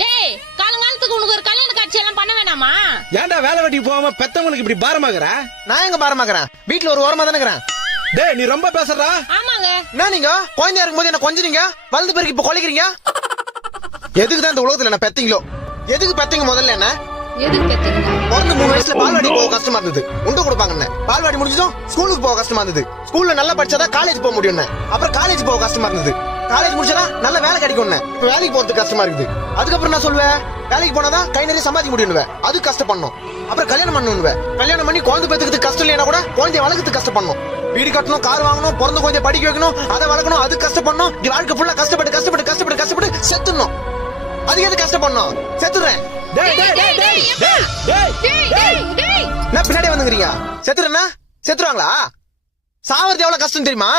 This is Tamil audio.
டேய் காலங்காலத்துக்கு உனக்கு ஒரு கல்யாண காட்சி எல்லாம் பண்ண வேணாமா? ஏன்டா வேலை வெட்டிக்கு போகாம பெத்தவங்களுக்கு இப்படி பாரமாகற? நான் எங்க பாரமாக்குறேன்? வீட்டுல ஒரு ஓரமா தானே இருக்கிறேன். டேய் நீ ரொம்ப பேசுறடா. ஆமாங்க. என்ன நீங்க குழந்தையா இருக்கும்போது என்ன கொஞ்சீங்க, வலது பேருக்கு இப்ப கொலைக்கிறீங்க? எதுக்கு தான் இந்த உலகத்துல என்ன பெத்தீங்களோ? எதுக்கு பெத்தீங்க முதல்ல? என்ன எதுக்கு பெத்தீங்க? பிறந்த 3 வயசுல பால்வாடி போக கஷ்டமா இருந்தது, உண்டு கொடுப்பாங்க. பால்வாடி முடிஞ்சதும் ஸ்கூலுக்கு போக கஷ்டமா இருந்தது. ஸ்கூல்ல நல்லா படிச்சாதான் காலேஜ் போக முடியும். அப்புறம் காலேஜ் போக கஷ்டமா இருந்தது. காலேஜ் முடிச்சாதான் நல்ல வேலை கிடைக்கும். இப்ப வேலைக்கு போறதுக்கு கஷ்டமா இருக்குது. அதுக்கப்புறம் நான் சொல்லுவேன், வேலைக்கு போனாதான் கை நிறைய சம்பாதிக்க முடியும். அது கஷ்டப்படணும். அப்புறம் கல்யாணம் பண்ணணும். கல்யாணம் பண்ணி குழந்தை பெத்துக்கிறதுக்கு கஷ்டம் இல்லையா கூட குழந்தைய வளர்க்கறதுக்கு கஷ்டப்படணும். வீடு கட்டணும், கார் வாங்கணும், பிறந்த குழந்தைய படிக்க வைக்கணும், அதை வளர்க்கணும், அது கஷ்டப்படணும். வாழ்க்கை ஃபுல்லா கஷ்டப்பட்டு கஷ்டப்பட்டு கஷ்டப்பட்டு கஷ்டப்பட்டு செத்துடணும். அதுக்கு எது கஷ்டப்படணும்? செத்துறேன். நான் பின்னாடி வந்துக்கிறீங்க. செத்துறேன்னா செத்துருவாங்களா? சாவறது எவ்வளவு கஷ்டம் தெரியுமா?